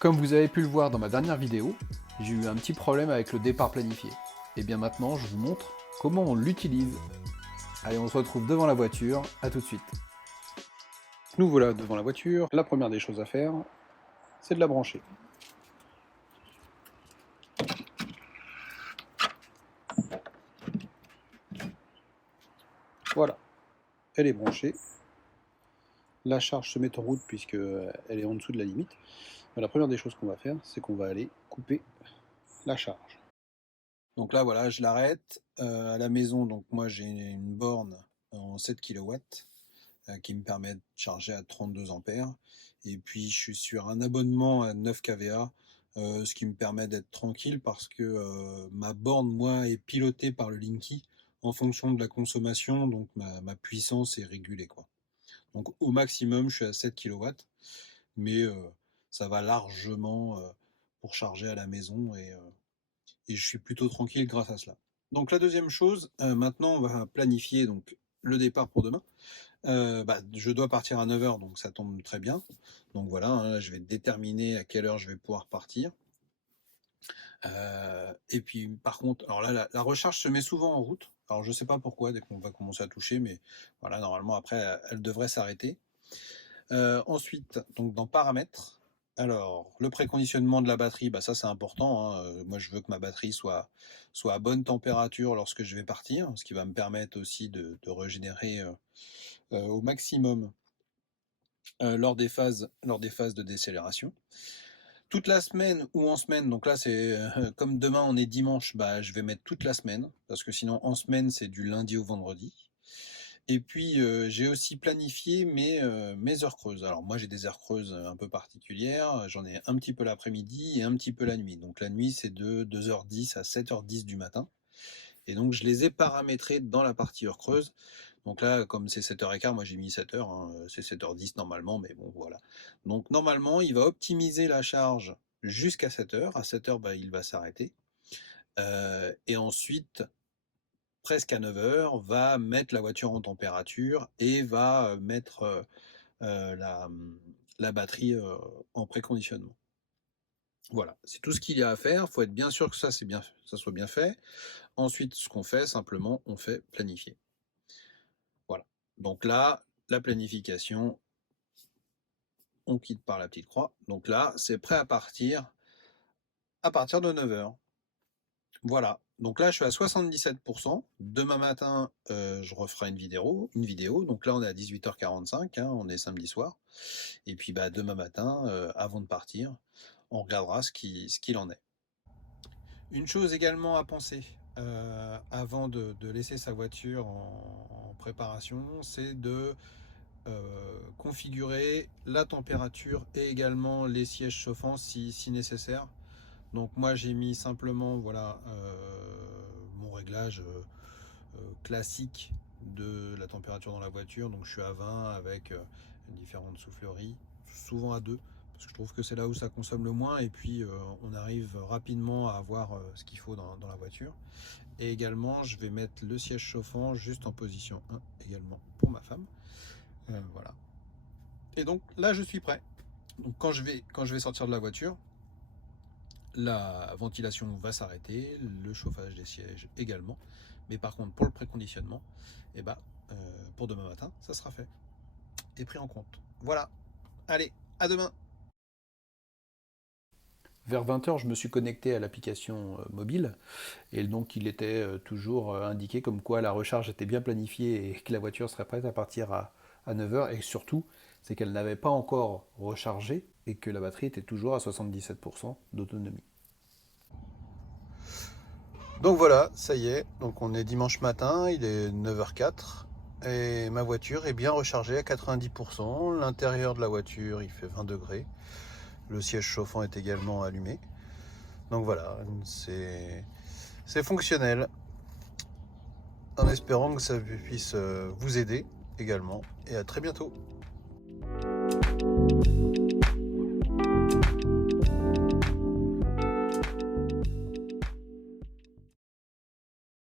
Comme vous avez pu le voir dans ma dernière vidéo, j'ai eu un petit problème avec le départ planifié. Et bien maintenant, je vous montre comment on l'utilise. Allez, on se retrouve devant la voiture, à tout de suite. Nous voilà devant la voiture. La première des choses à faire, c'est de la brancher. Voilà, elle est branchée. La charge se met en route puisqu'elle est en dessous de la limite. La première des choses qu'on va faire, c'est qu'on va aller couper la charge. Donc là, voilà, je l'arrête. À la maison, donc moi j'ai une borne en 7 kW qui me permet de charger à 32 ampères. Et puis je suis sur un abonnement à 9 kVA, ce qui me permet d'être tranquille parce que ma borne, moi, est pilotée par le Linky en fonction de la consommation, donc ma puissance est régulée, quoi. Donc au maximum, je suis à 7 kW, mais ça va largement pour charger à la maison et je suis plutôt tranquille grâce à cela. Donc la deuxième chose, maintenant on va planifier donc le départ pour demain. Je dois partir à 9 h, donc ça tombe très bien. Donc voilà, hein, je vais déterminer à quelle heure je vais pouvoir partir. Et puis par contre, alors là, la recharge se met souvent en route. Alors je sais pas pourquoi, dès qu'on va commencer à toucher, mais voilà, normalement après, elle devrait s'arrêter. Ensuite, donc dans paramètres, alors le préconditionnement de la batterie, ça c'est important, hein. Moi je veux que ma batterie soit à bonne température lorsque je vais partir, ce qui va me permettre aussi de régénérer au maximum lors des phases de décélération. Toute la semaine ou en semaine, donc là c'est comme demain on est dimanche, je vais mettre toute la semaine, parce que sinon en semaine c'est du lundi au vendredi. Et puis j'ai aussi planifié mes heures creuses. Alors moi j'ai des heures creuses un peu particulières, j'en ai un petit peu l'après-midi et un petit peu la nuit. Donc la nuit c'est de 2h10 à 7h10 du matin. Et donc je les ai paramétrés dans la partie heure creuse. Donc là, comme c'est 7h15, moi j'ai mis 7h, hein, c'est 7h10 normalement, mais bon voilà. Donc normalement, il va optimiser la charge jusqu'à 7h. À 7h, il va s'arrêter. Et ensuite, presque à 9h, va mettre la voiture en température et va mettre la batterie en préconditionnement. Voilà, c'est tout ce qu'il y a à faire. Il faut être bien sûr que ça soit bien fait. Ensuite, ce qu'on fait, simplement, on fait planifier. Voilà. Donc là, la planification, on quitte par la petite croix. Donc là, c'est prêt à partir de 9h. Voilà. Donc là, je suis à 77%. Demain matin, je referai une vidéo. Donc là, on est à 18h45, hein, on est samedi soir. Et puis demain matin, avant de partir, on regardera ce qu'il en est. Une chose également à penser avant de laisser sa voiture en préparation, c'est de configurer la température et également les sièges chauffants si nécessaire. Donc moi j'ai mis simplement mon réglage classique de la température dans la voiture. Donc je suis à 20 avec différentes souffleries, souvent à 2, parce que je trouve que c'est là où ça consomme le moins et puis on arrive rapidement à avoir ce qu'il faut dans la voiture. Et également je vais mettre le siège chauffant juste en position 1 également pour ma femme. Voilà. Et donc là je suis prêt. Donc quand je vais sortir de la voiture, la ventilation va s'arrêter, le chauffage des sièges également. Mais par contre pour le préconditionnement, pour demain matin, ça sera fait et pris en compte. Voilà. Allez, à demain. Vers 20h, je me suis connecté à l'application mobile et donc il était toujours indiqué comme quoi la recharge était bien planifiée et que la voiture serait prête à partir à 9h. Et surtout, c'est qu'elle n'avait pas encore rechargé et que la batterie était toujours à 77% d'autonomie. Donc voilà, ça y est, donc on est dimanche matin, il est 9h04 et ma voiture est bien rechargée à 90%. L'intérieur de la voiture, il fait 20 degrés. Le siège chauffant est également allumé. Donc voilà, c'est fonctionnel. En espérant que ça puisse vous aider également. Et à très bientôt.